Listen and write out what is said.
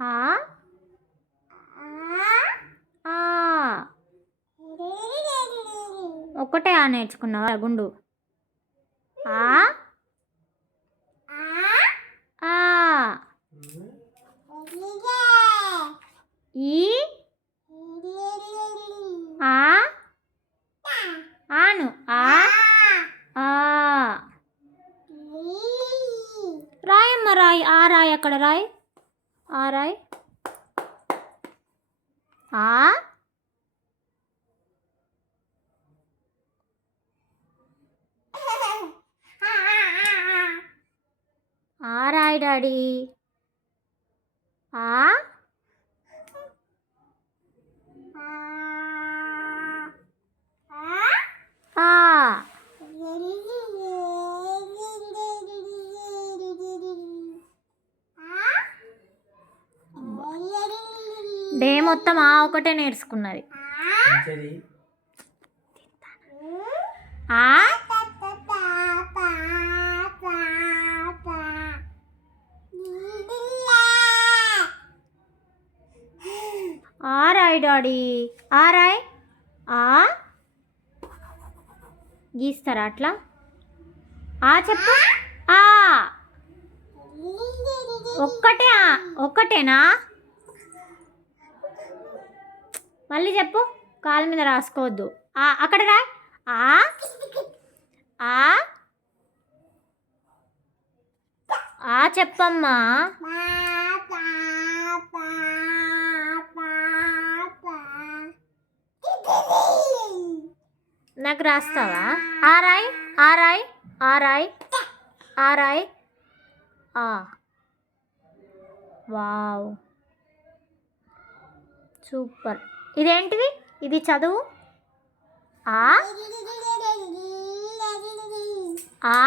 ఆ ఆ ఒక్కటే ఆ నేర్చుకున్నావా గుండు? ఆ ఆ ఈ ఆ ఆను ఆ ఆ రాయమ్మ రాయి. ఆ రాయి అక్కడ రాయి. ఆ రాయి. ఆ ఆ రాయి డాడీ. ఆ ఆ డే మొత్తం ఆ ఒకటే నేర్చుకున్నది. ఆ ఆ రాయి డాడీ. ఆ రాయి. ఆ గీస్తారా అట్లా? ఆ చెప్పు. ఆ ఒక్కటే ఒక్కటేనా? మళ్ళీ చెప్పు. కాలు మీద రాసుకోవద్దు. అక్కడ రాయి. ఆ ఆ ఆ చెప్పమ్మా. నాకు రాస్తావా? ఆ రాయి. ఆ రాయి. ఆ రాయి. ఆ రాయి. ఆ వావ్ సూపర్. ఇదేంటిది? ఇది చదువు. ఆ ఆ